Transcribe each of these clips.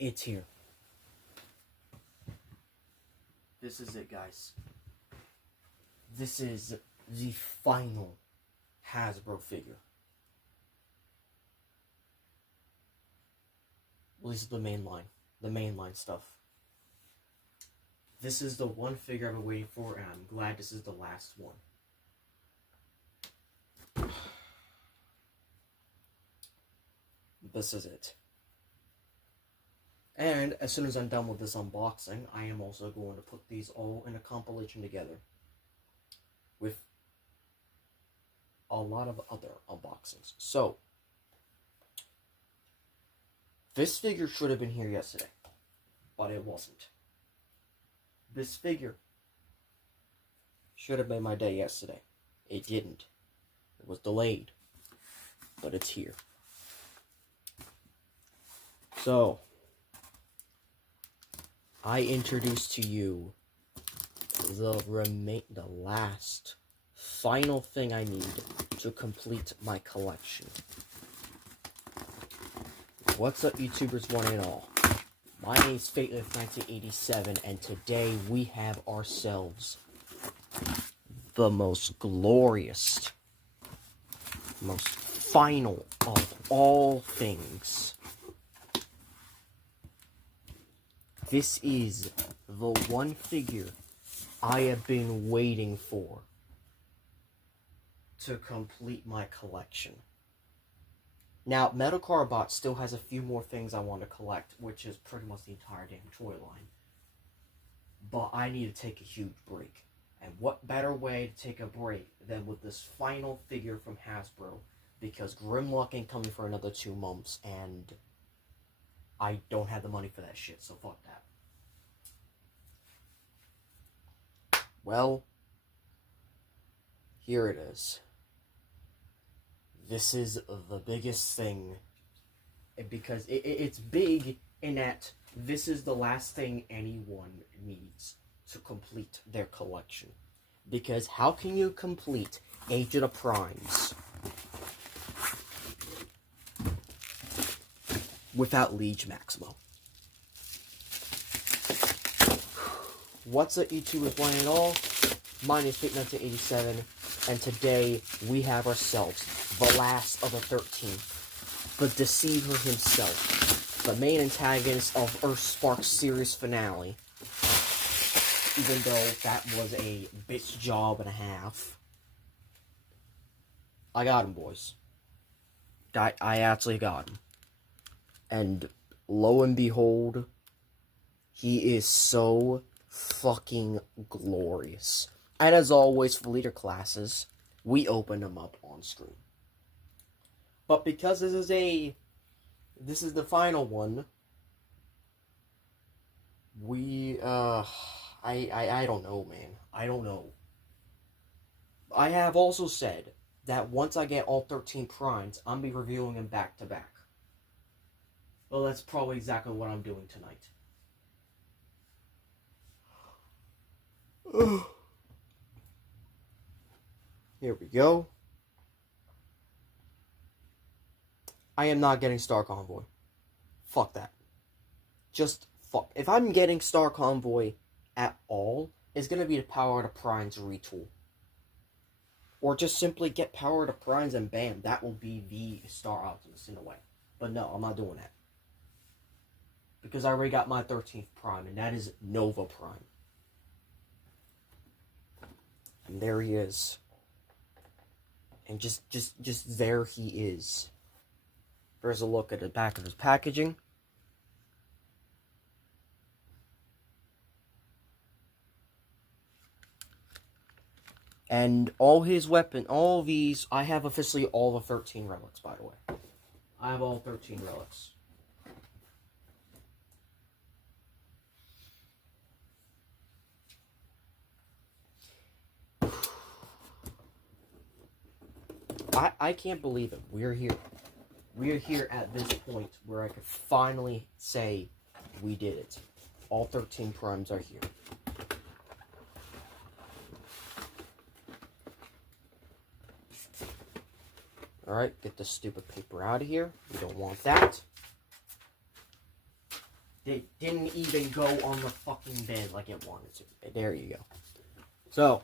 It's here. This is it, guys. This is the final Hasbro figure. At least the mainline stuff. This is the one figure I've been waiting for, and I'm glad this is the last one. This is it. And as soon as I'm done with this unboxing, I am also going to put these all in a compilation together with a lot of other unboxings. So, this figure should have been here yesterday, but it wasn't. This figure should have made my day yesterday. It didn't. It was delayed, but it's here. So, I introduce to you the last, final thing I need to complete my collection. What's up, YouTubers, one and all? My name is Fatelif1987, and today we have ourselves the most glorious, most final of all things. This is the one figure I have been waiting for to complete my collection. Now, Metal Carbot still has a few more things I want to collect, which is pretty much the entire damn toy line. But I need to take a huge break. And what better way to take a break than with this final figure from Hasbro? Because Grimlock ain't coming for another 2 months, and I don't have the money for that shit, so fuck that. Well, here it is. This is the biggest thing, because it's big in that this is the last thing anyone needs to complete their collection. Because how can you complete Agent of Primes without Liege Maximo? What's up, YouTubers, one and all? My name is Fate1987, and today we have ourselves the last of the 13th, the Deceiver himself, the main antagonist of Earthspark's series finale, even though that was a bitch job and a half. I got him, boys. I actually got him. And lo and behold, he is so fucking glorious. And as always, for leader classes, we open them up on screen. But because this is the final one, I don't know, man. I don't know. I have also said that once I get all 13 primes, I'm be reviewing them back to back. Well, that's probably exactly what I'm doing tonight. Here we go. I am not getting Star Convoy. Fuck that. Just fuck. If I'm getting Star Convoy at all, it's gonna be the Power to Primes retool. Or just simply get Power to Primes and bam, that will be the Star Optimus in a way. But no, I'm not doing that. Because I already got my 13th Prime, and that is Nova Prime. And there he is. And just there he is. There's a look at the back of his packaging. And all his weapon, all these, I have officially all the 13 relics, by the way. I have all 13 relics. I can't believe it. We're here. We're here at this point where I could finally say we did it. All 13 primes are here. Alright, get this stupid paper out of here. We don't want that. It didn't even go on the fucking bed like it wanted to. There you go. So,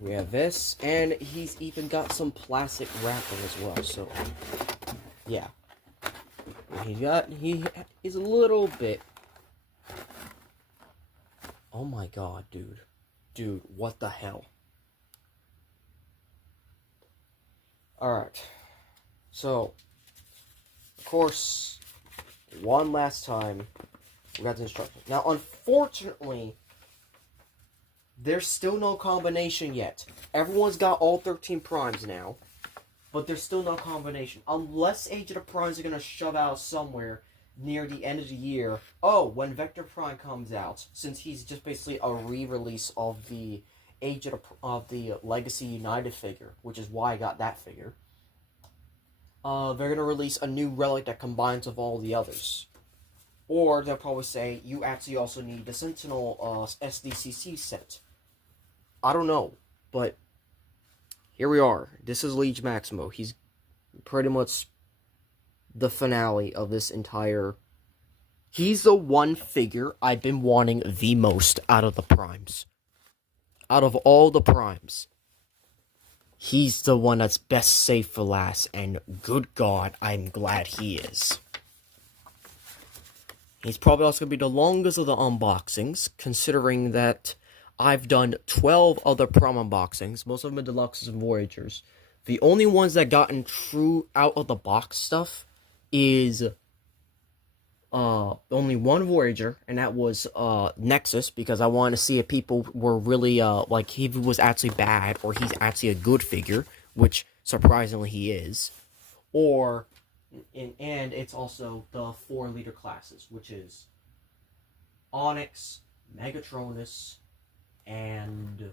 we have this, and he's even got some plastic wrapping as well, so, yeah. He's a little bit... Oh my god, dude. Dude, what the hell? Alright. So, of course, one last time, we got the instructions. Now, unfortunately, there's still no combination yet. Everyone's got all 13 primes now, but there's still no combination. Unless Age of the Primes are going to shove out somewhere near the end of the year. Oh, when Vector Prime comes out, since he's just basically a re-release of the Age of the Legacy United figure, which is why I got that figure. They're going to release a new relic that combines with all the others. Or they'll probably say, you actually also need the Sentinel SDCC set. I don't know, but here we are. This is Liege Maximo. He's pretty much the finale of this entire... He's the one figure I've been wanting the most out of the primes. Out of all the primes. He's the one that's best saved for last, and good God, I'm glad he is. He's probably also going to be the longest of the unboxings, considering that I've done 12 other Prime unboxings, most of them are Deluxes and Voyagers. The only ones that gotten true out-of-the-box stuff is only one Voyager, and that was Nexus, because I wanted to see if people were really, like, he was actually bad, or he's actually a good figure, which, surprisingly, he is. Or, and it's also the 4 leader classes, which is Onyx, Megatronus, and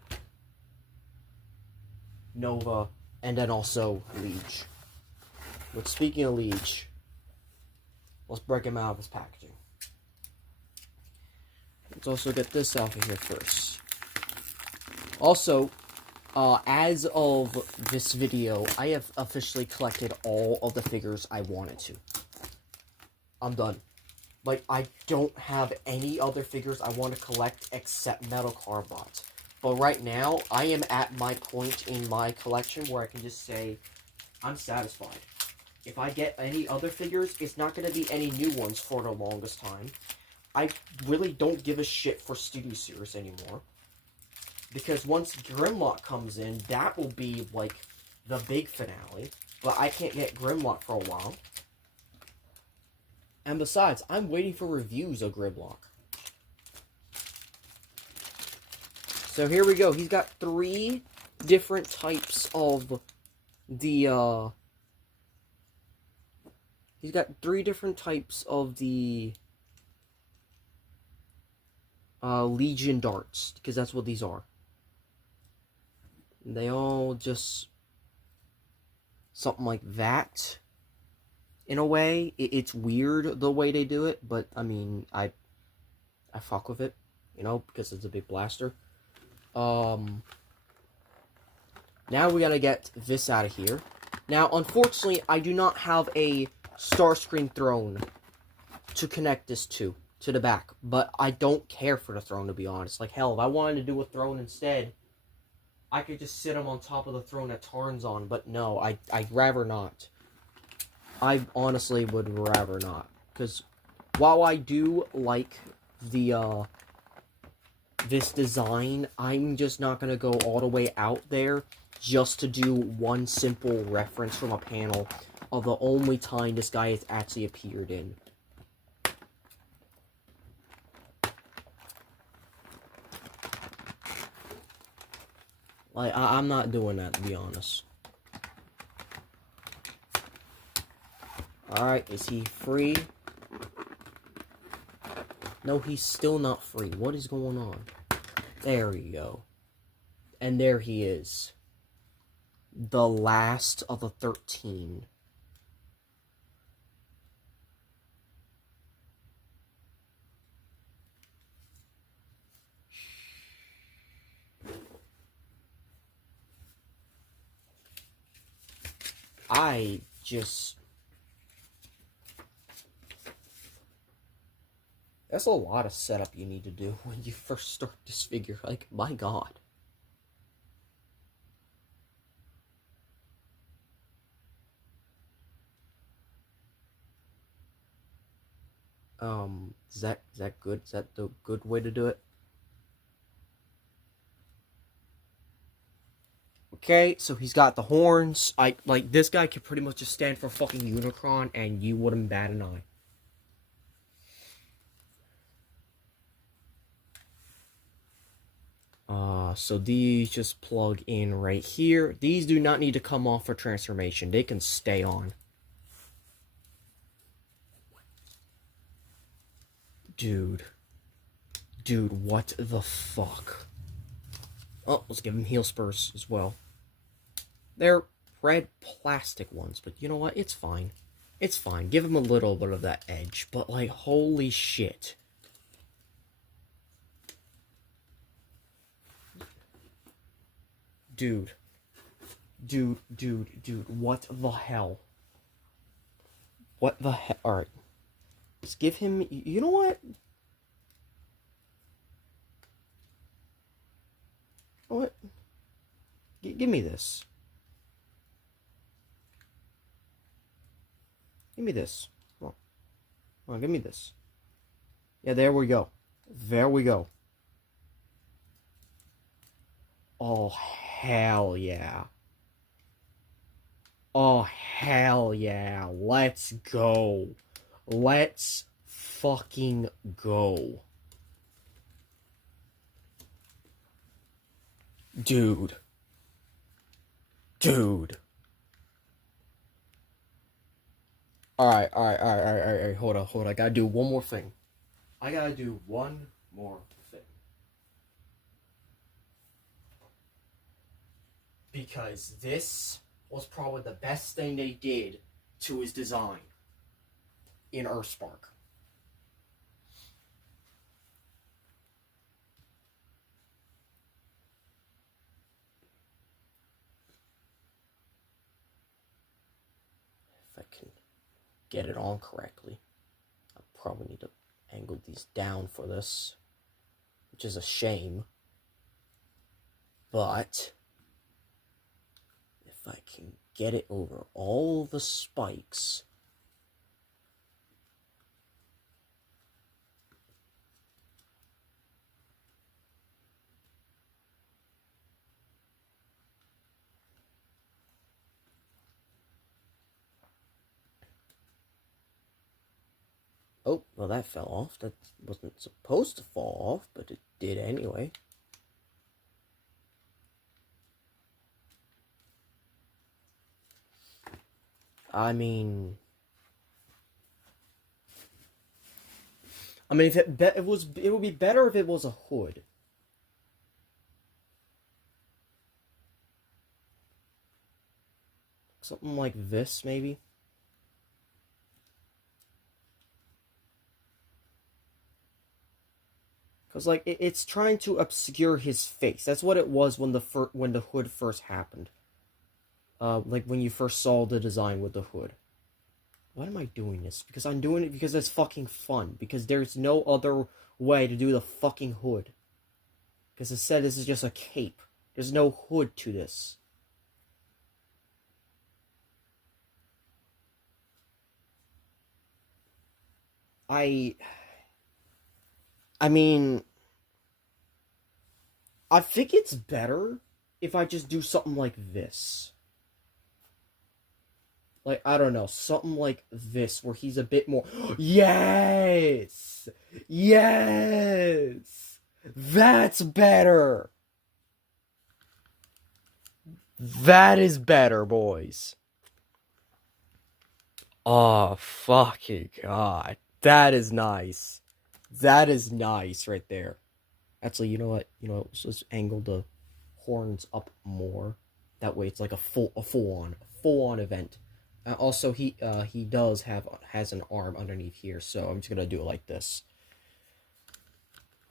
Nova, and then also Liege. But speaking of Liege, let's break him out of his packaging. Let's also get this out of here first. Also, as of this video, I have officially collected all of the figures I wanted to. I'm done. Like, I don't have any other figures I want to collect except Metal Carbots. But right now, I am at my point in my collection where I can just say, I'm satisfied. If I get any other figures, it's not going to be any new ones for the longest time. I really don't give a shit for Studio Series anymore. Because once Grimlock comes in, that will be, like, the big finale. But I can't get Grimlock for a while. And besides, I'm waiting for reviews of Grimlock. So here we go. He's got 3 different types of the, He's got 3 different types of the Legion darts, because that's what these are. They all just something like that. In a way, it's weird the way they do it, but I mean, I fuck with it, you know, because it's a big blaster. Now we gotta get this out of here. Now, unfortunately, I do not have a Starscream throne to connect this to the back, but I don't care for the throne, to be honest. Like, hell, if I wanted to do a throne instead, I could just sit him on top of the throne that Tarn's on, but no, I'd rather not. I honestly would rather not, because while I do like the, this design, I'm just not going to go all the way out there just to do one simple reference from a panel of the only time this guy has actually appeared in. Like, I'm not doing that, to be honest. Alright, is he free? No, he's still not free. What is going on? There we go. And there he is. The last of the 13. I just... That's a lot of setup you need to do when you first start this figure. Like, my god. Is that good? Is that the good way to do it? Okay, so he's got the horns. Like, this guy could pretty much just stand for fucking Unicron, and you wouldn't bat an eye. So these just plug in right here. These do not need to come off for transformation. They can stay on. Dude, what the fuck? Oh, let's give him heel spurs as well. They're red plastic ones, but you know what? It's fine. It's fine. Give him a little bit of that edge, but like, holy shit. Dude, what the hell? What the hell? Alright. Let's give him, you know what? What? Give me this. Give me this. Come on. Come on, give me this. Yeah, there we go. There we go. Oh, hell yeah. Oh, hell yeah. Let's go. Let's fucking go. Dude. Alright. Hold on. I gotta do one more thing. Because this was probably the best thing they did to his design in Earthspark. If I can get it on correctly. I probably need to angle these down for this, which is a shame. But if I can get it over all the spikes, oh, well, that fell off. That wasn't supposed to fall off, but it did anyway. I mean, if it would be better if it was a hood. Something like this, maybe. Because, like, it's trying to obscure his face. That's what it was when the hood first happened. Like, when you first saw the design with the hood. Why am I doing this? Because I'm doing it because it's fucking fun. Because there's no other way to do the fucking hood. Because instead, this is just a cape. There's no hood to this. I mean, I think it's better if I just do something like this. Like, I don't know, something like this, where he's a bit more... Yes! Yes! That's better! That is better, boys. Oh, fucking God. That is nice. That is nice right there. Actually, you know what? Let's angle the horns up more. That way it's like a full-on event. Also, he has an arm underneath here, so I'm just gonna do it like this.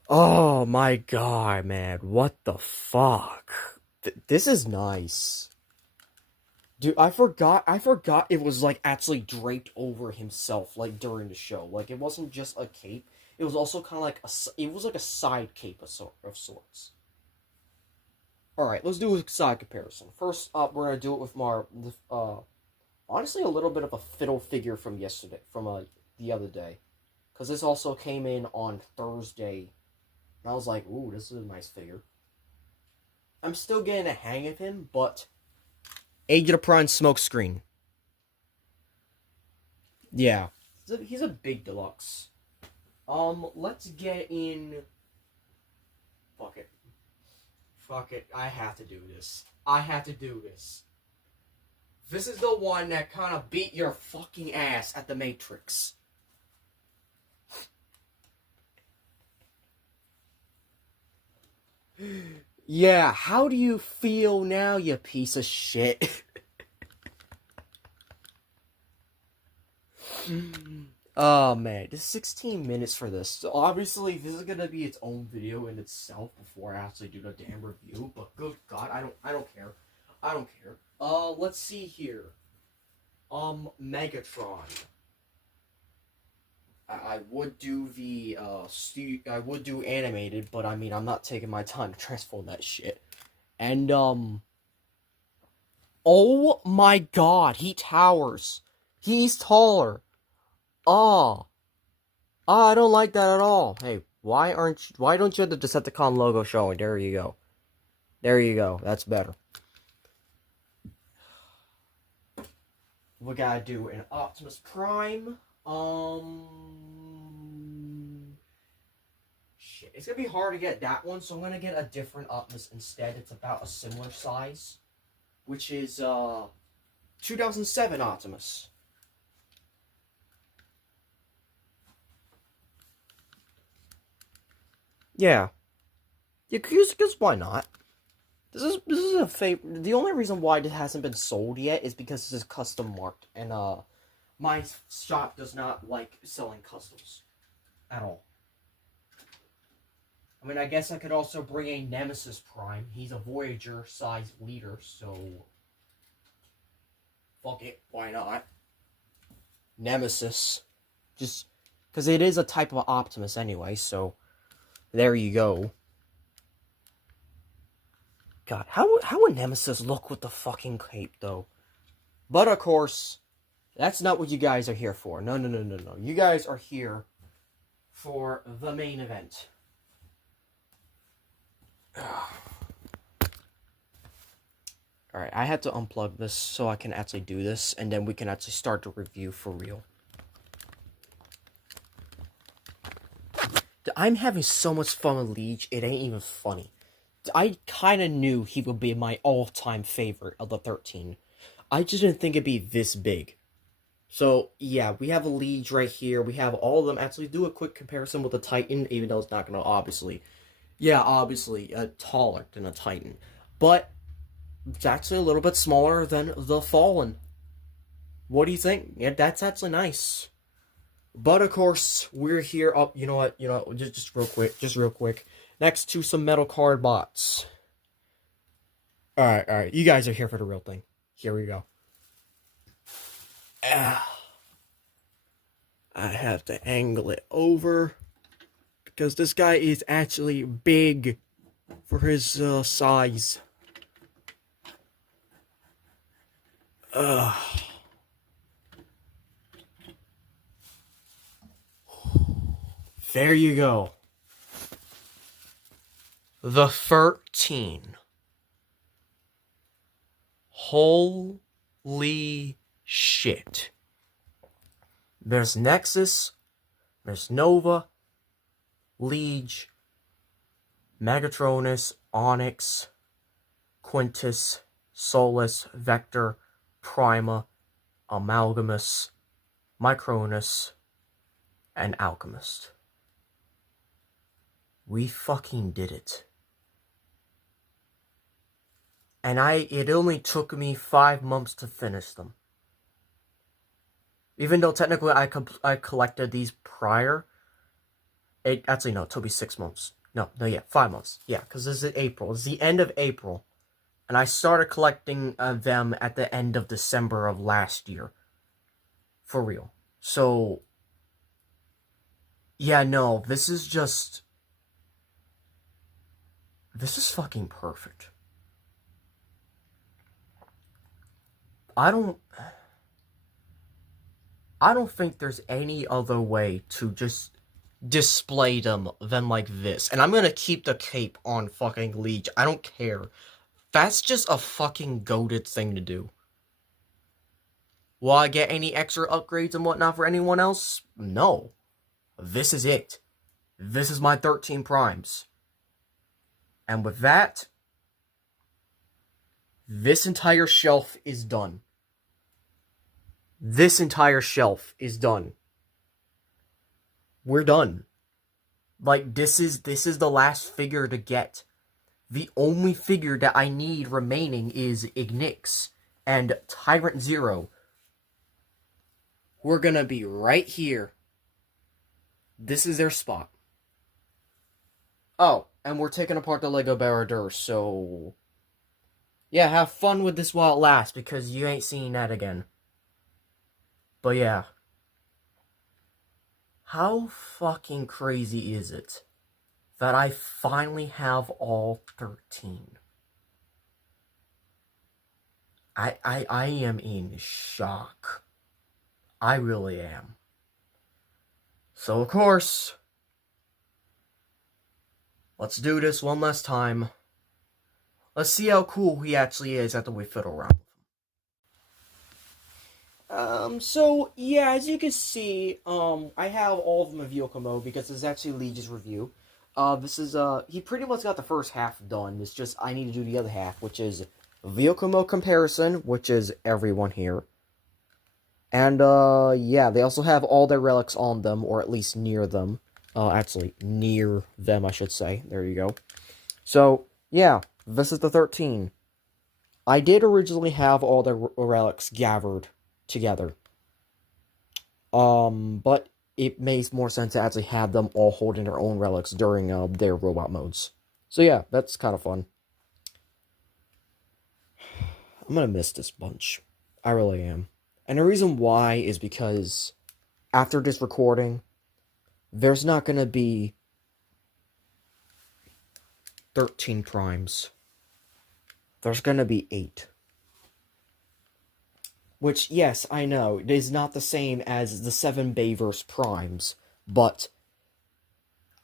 Oh my god, man! What the fuck? This is nice, dude. I forgot it was like actually draped over himself, like during the show. Like it wasn't just a cape; it was also kind of like a side cape of sorts. Alright, let's do a side comparison. First up, we're going to do it with honestly, a little bit of a fiddle figure from the other day. Because this also came in on Thursday. And I was like, ooh, this is a nice figure. I'm still getting a hang of him, but Age of the Prime Smokescreen. Yeah. He's a big deluxe. Let's get in... Fuck it. I have to do this. This is the one that kind of beat your fucking ass at the Matrix. Yeah, how do you feel now, you piece of shit? Oh man, just 16 minutes for this. So obviously, this is gonna be its own video in itself before I actually do the damn review. But good God, I don't care. Let's see here. Megatron. I would do I would do animated, but I mean, I'm not taking my time to transform that shit. And oh my God, he towers. He's taller. I don't like that at all. Hey, why don't you have the Decepticon logo showing? There you go. That's better. We gotta do an Optimus Prime. Shit, it's gonna be hard to get that one, so I'm gonna get a different Optimus instead. It's about a similar size, which is 2007 Optimus. Yeah, because why not? This is a favorite. The only reason why it hasn't been sold yet is because this is custom marked, and my shop does not like selling customs at all. I mean, I guess I could also bring a Nemesis Prime. He's a Voyager size leader, so fuck it, why not? Nemesis, just because it is a type of Optimus anyway, so there you go. God, how would Nemesis look with the fucking cape, though? But, of course, that's not what you guys are here for. No. You guys are here for the main event. Alright, I had to unplug this so I can actually do this, and then we can actually start the review for real. I'm having so much fun with Liege, it ain't even funny. I kind of knew he would be my all-time favorite of the 13. I just didn't think it'd be this big. So, yeah, we have a Liege right here. We have all of them. Actually, do a quick comparison with the Titan, even though it's not going to, obviously, taller than a Titan. But it's actually a little bit smaller than the Fallen. What do you think? Yeah, that's actually nice. But, of course, we're here. Oh, you know what? Just real quick. Next to some metal card bots. Alright. You guys are here for the real thing. Here we go. I have to angle it over. Because this guy is actually big for his size. There you go. The 13. Holy shit. There's Nexus, there's Nova, Liege, Megatronus, Onyx, Quintus, Solus, Vector, Prima, Amalgamus, Micronus, and Alchemist. We fucking did it. And it only took me 5 months to finish them. Even though technically I collected these prior. It took me 6 months. 5 months. Yeah, because this is April. It's the end of April. And I started collecting them at the end of December of last year. For real. So, Yeah, no, this is fucking perfect. I don't think there's any other way to just display them than like this. And I'm gonna keep the cape on fucking Liege. I don't care. That's just a fucking goated thing to do. Will I get any extra upgrades and whatnot for anyone else? No. This is it. This is my 13 primes. And with that, this entire shelf is done. This entire shelf is done. We're done. Like, this is the last figure to get. The only figure that I need remaining is Ignix and Tyrant Zero. We're gonna be right here. This is their spot. Oh, and we're taking apart the Lego Barradur, so... yeah, have fun with this while it lasts, because you ain't seeing that again. But yeah. How fucking crazy is it that I finally have all 13? I am in shock. I really am. So, of course, let's do this one last time. Let's see how cool he actually is after we fiddle around with him. So, yeah, as you can see, I have all of them in vehicle mode because this is actually Liege's review. This is, he pretty much got the first half done. It's just, I need to do the other half, which is vehicle mode comparison, which is everyone here. And, yeah, they also have all their relics on them, or at least near them. Actually, near them, I should say. There you go. So, yeah, this is the 13. I did originally have all their relics gathered together. But it makes more sense to actually have them all holding their own relics during, their robot modes. So, yeah, that's kind of fun. I'm gonna miss this bunch. I really am. And the reason why is because after this recording, there's not going to be 13 primes. There's going to be 8. Which, yes, I know, it is not the same as the 7 Bayverse primes, but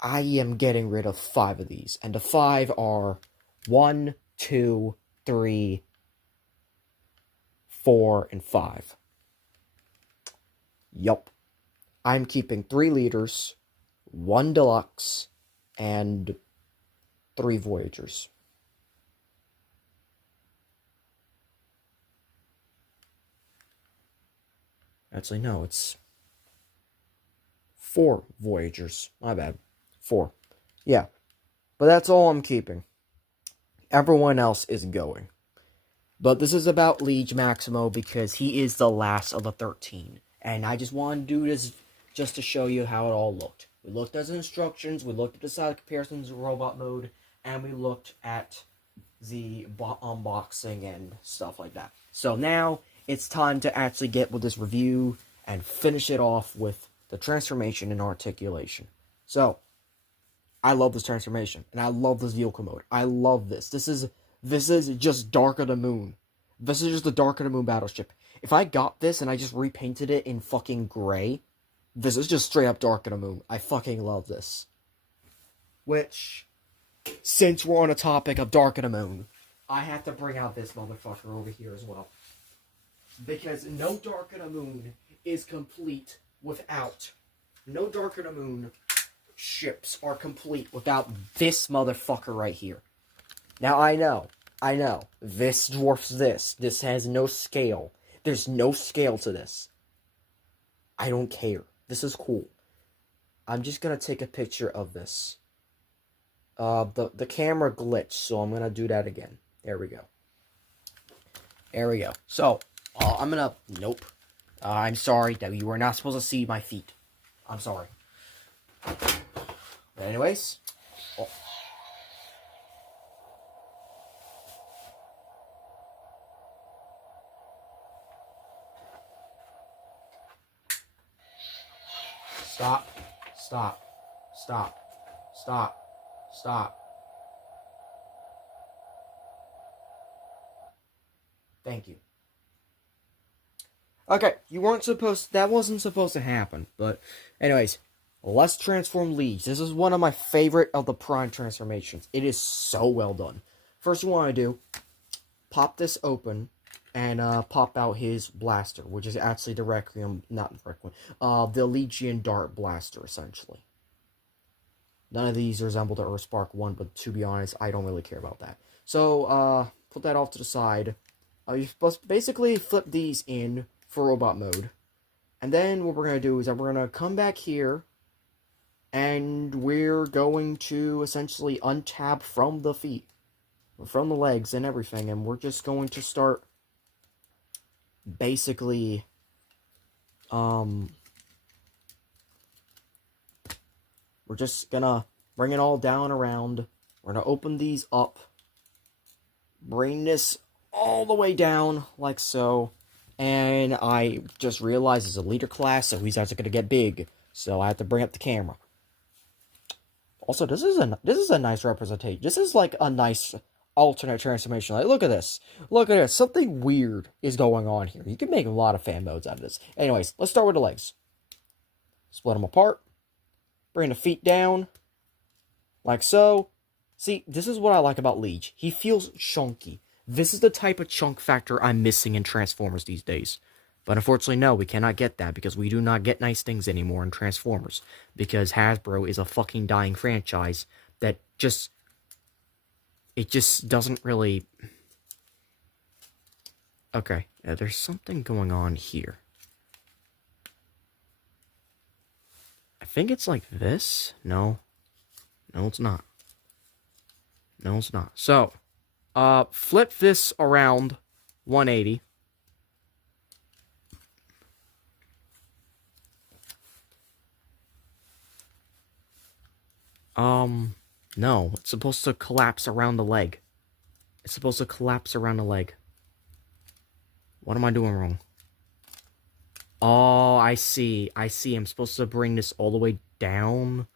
I am getting rid of 5 of these. And the 5 are 1, 2, 3, 4, and 5. Yup. I'm keeping 3 leaders, 1 deluxe, and 3 voyagers. Actually, no, it's 4 voyagers. My bad. 4. Yeah. But that's all I'm keeping. Everyone else is going. But this is about Liege Maximo because he is the last of the 13. And I just want to do this just to show you how it all looked. We looked at the instructions, we looked at the side comparisons of robot mode, and we looked at the unboxing and stuff like that. So now, it's time to actually get with this review and finish it off with the transformation and articulation. So, I love this transformation, and I love this vehicle mode. I love this. This is just Dark of the Moon. This is just the Dark of the Moon battleship. If I got this and I just repainted it in fucking gray, this is just straight up Dark of the Moon. I fucking love this. Which, since we're on a topic of Dark of the Moon, I have to bring out this motherfucker over here as well. Because no Dark of the Moon is complete without... no Dark of the Moon ships are complete without this motherfucker right here. Now, I know, this dwarfs this. This has no scale. There's no scale to this. I don't care. This is cool. I'm just gonna take a picture of this. The camera glitched, so I'm gonna do that again. There we go. There we go. So, I'm gonna... nope. I'm sorry that you were not supposed to see my feet. I'm sorry. But anyways... oh. Stop. Stop. Stop. Stop. Stop. Thank you. Okay, that wasn't supposed to happen, but anyways, let's transform Liege. This is one of my favorite of the Prime transformations. It is so well done. First you want to do, pop this open, and pop out his blaster, which is actually the Requiem, not the Requiem, the Legion Dart blaster, essentially. None of these resemble the Earthspark one, but to be honest, I don't really care about that. So, put that off to the side. You're supposed to basically flip these in for robot mode. And then what we're going to do is that we're going to come back here, and we're going to essentially untab from the feet, from the legs and everything, and we're just going to start basically, we're just gonna bring it all down around. We're gonna open these up, bring this all the way down, like so. And I just realized it's a leader class, so he's actually gonna get big. So I have to bring up the camera. Also, this is a nice representation. This is like a nice alternate transformation. Like, look at this. Look at this. Something weird is going on here. You can make a lot of fan modes out of this. Anyways, let's start with the legs. Split them apart. Bring the feet down. Like so. See, this is what I like about Liege. He feels chunky. This is the type of chunk factor I'm missing in Transformers these days. But unfortunately, no, we cannot get that because we do not get nice things anymore in Transformers. Because Hasbro is a fucking dying franchise that just... It just doesn't really... Okay, there's something going on here. I think it's like this. No. No, it's not. No, it's not. So, flip this around 180. No, it's supposed to collapse around the leg. It's supposed to collapse around the leg. What am I doing wrong? Oh, I see. I see. I'm supposed to bring this all the way down.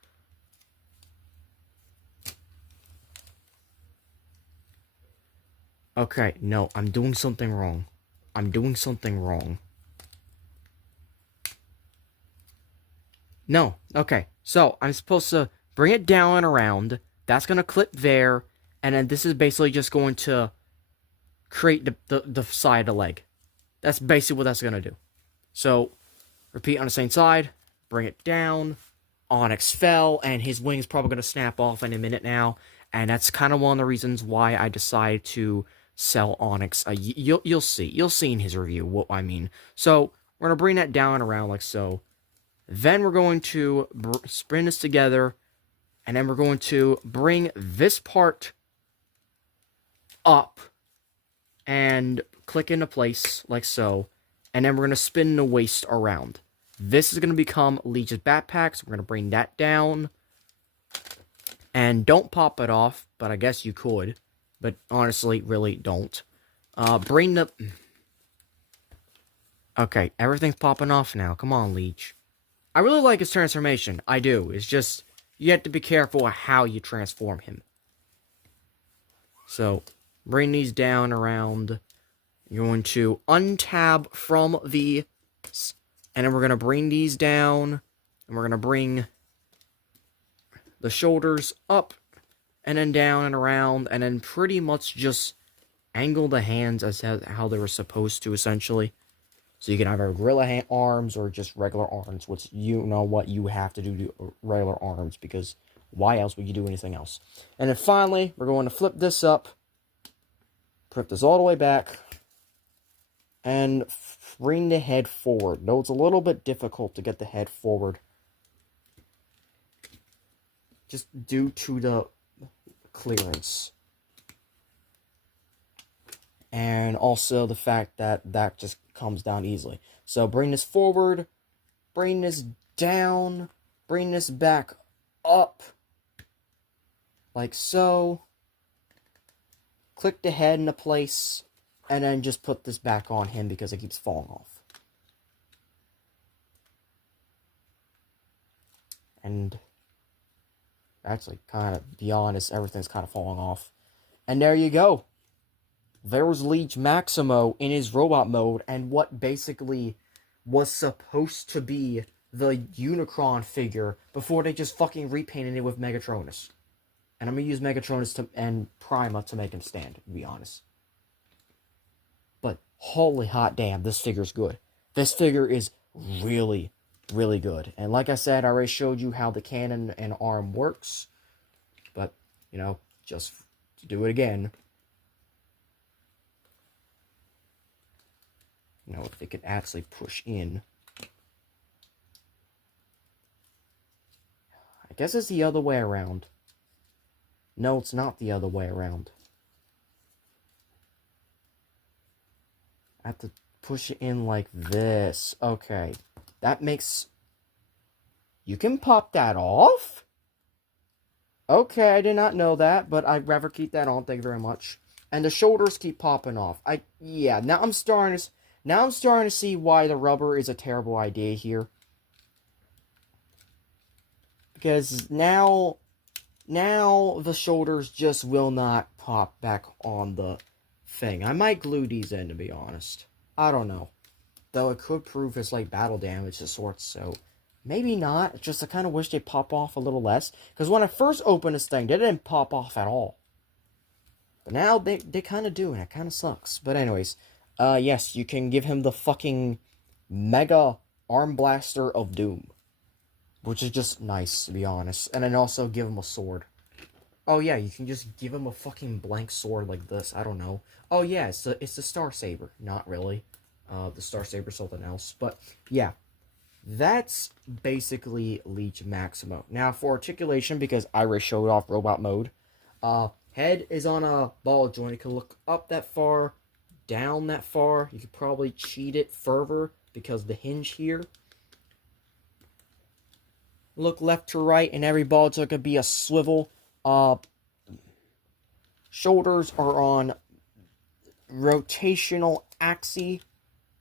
Okay, no, I'm doing something wrong. I'm doing something wrong. No, okay. So, I'm supposed to bring it down and around. That's going to clip there. And then this is basically just going to create the side of the leg. That's basically what that's going to do. So, repeat on the same side. Bring it down. Onyx fell, and his wing's probably going to snap off in a minute now. And that's kind of one of the reasons why I decided to sell Onyx. You'll see. You'll see in his review what I mean. So, we're going to bring that down and around like so. Then we're going to spin this together. And then we're going to bring this part up and click into place like so. And then we're going to spin the waist around. This is going to become Liege's backpack. So we're going to bring that down. And don't pop it off, but I guess you could. But honestly, really don't. Bring the... Okay, everything's popping off now. Come on, Liege. I really like his transformation. I do. It's just... You have to be careful how you transform him. So, bring these down around. You're going to untab from the... And then we're going to bring these down. And we're going to bring the shoulders up. And then down and around. And then pretty much just angle the hands as how they were supposed to, essentially. So you can either gorilla arms or just regular arms, which you know what you have to do regular arms, because why else would you do anything else? And then finally, we're going to flip this up, flip this all the way back, and bring the head forward. Though it's a little bit difficult to get the head forward, just due to the clearance. And also the fact that that just comes down easily. So bring this forward, bring this down, bring this back up, like so. Click the head into place, and then just put this back on him because it keeps falling off. And Actually, kind of, be honest, everything's kind of falling off. And there you go. There's Liege Maximo in his robot mode, and what basically was supposed to be the Unicron figure before they just fucking repainted it with Megatronus. And I'm going to use Megatronus and Prima to make him stand, to be honest. But holy hot damn, this figure's good. This figure is really, really good. And like I said, I already showed you how the cannon and arm works. But, you know, just to do it again. You know, if it could actually push in. I guess it's the other way around. No, it's not the other way around. I have to push it in like this. Okay. That makes... You can pop that off? Okay, I did not know that, but I'd rather keep that on. Thank you very much. And the shoulders keep popping off. Yeah, now I'm starting to see why the rubber is a terrible idea here. Because now the shoulders just will not pop back on the thing. I might glue these in, to be honest. I don't know. Though it could prove it's like battle damage of sorts, so maybe not. Just I kind of wish they'd pop off a little less. Because when I first opened this thing, they didn't pop off at all. But now they kind of do, and it kind of sucks. But anyways, yes, you can give him the fucking Mega Arm Blaster of Doom. Which is just nice, to be honest. And then also give him a sword. Oh yeah, you can just give him a fucking blank sword like this. I don't know. Oh yeah, it's the Star Saber. Not really. The Star Saber's something else. But yeah, that's basically Liege Maximo. Now for articulation, because I already showed off robot mode. Head is on a ball joint. It can look up that far, down that far. You could probably cheat it further because the hinge here. Look left to right, and every ball joint could be a swivel. Shoulders are on rotational axis,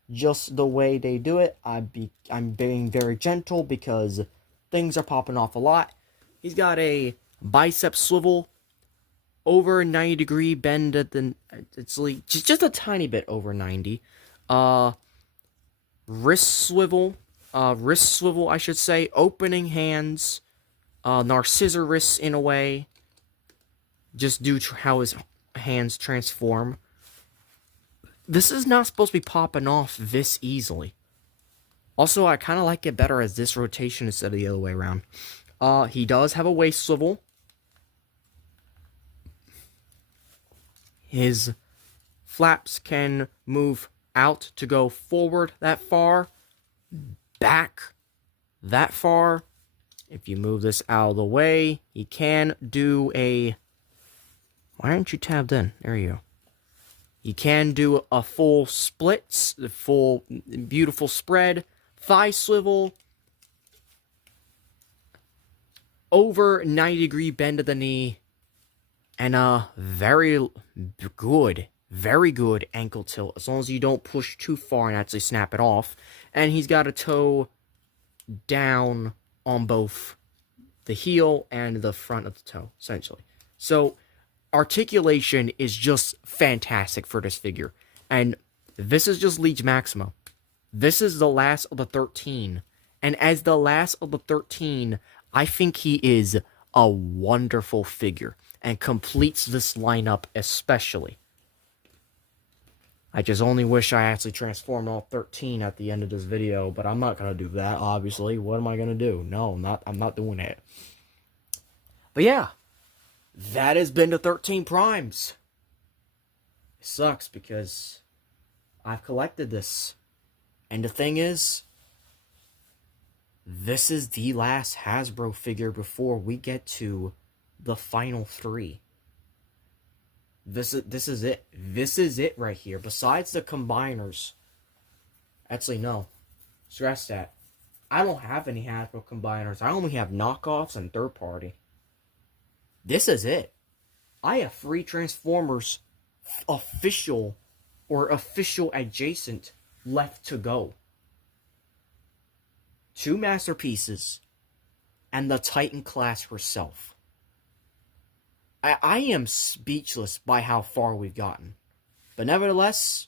just the way they do it. I'm being very gentle because things are popping off a lot. He's got a bicep swivel, over 90-degree bend at the... It's like just a tiny bit over 90. Wrist swivel, I should say. Opening hands. Narcissus wrists in a way. Just due to how his hands transform. This is not supposed to be popping off this easily. Also, I kind of like it better as this rotation instead of the other way around. He does have a waist swivel. His flaps can move out to go forward that far, back that far. If you move this out of the way, he can do a... Why aren't you tabbed in? There you go. He can do a full split, the full beautiful spread, thigh swivel, over 90-degree bend of the knee, and a very good ankle tilt, as long as you don't push too far and actually snap it off. And he's got a toe down on both the heel and the front of the toe, essentially. So, articulation is just fantastic for this figure. And this is just Liege Maximo. This is the last of the 13. And as the last of the 13, I think he is a wonderful figure. And completes this lineup especially. I just only wish I actually transformed all 13 at the end of this video. But I'm not going to do that, obviously. What am I going to do? No, I'm not doing that. But yeah. That has been the 13 Primes. It sucks because I've collected this. And the thing is, this is the last Hasbro figure before we get to the final 3. This is it. This is it right here. Besides the combiners. Actually, no. Stress that. I don't have any Hasbro combiners. I only have knockoffs and third party. This is it. I have 3 Transformers official or official adjacent left to go. 2 masterpieces and the Titan class herself. I am speechless by how far we've gotten. But nevertheless,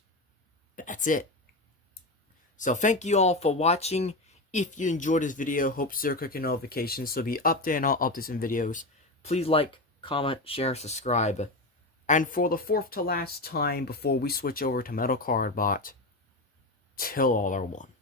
that's it. So thank you all for watching. If you enjoyed this video, hope to click notifications so be updated on all updates and videos. Please like, comment, share, subscribe. And for the fourth to last time before we switch over to Metal Card Bot, Till All Are One.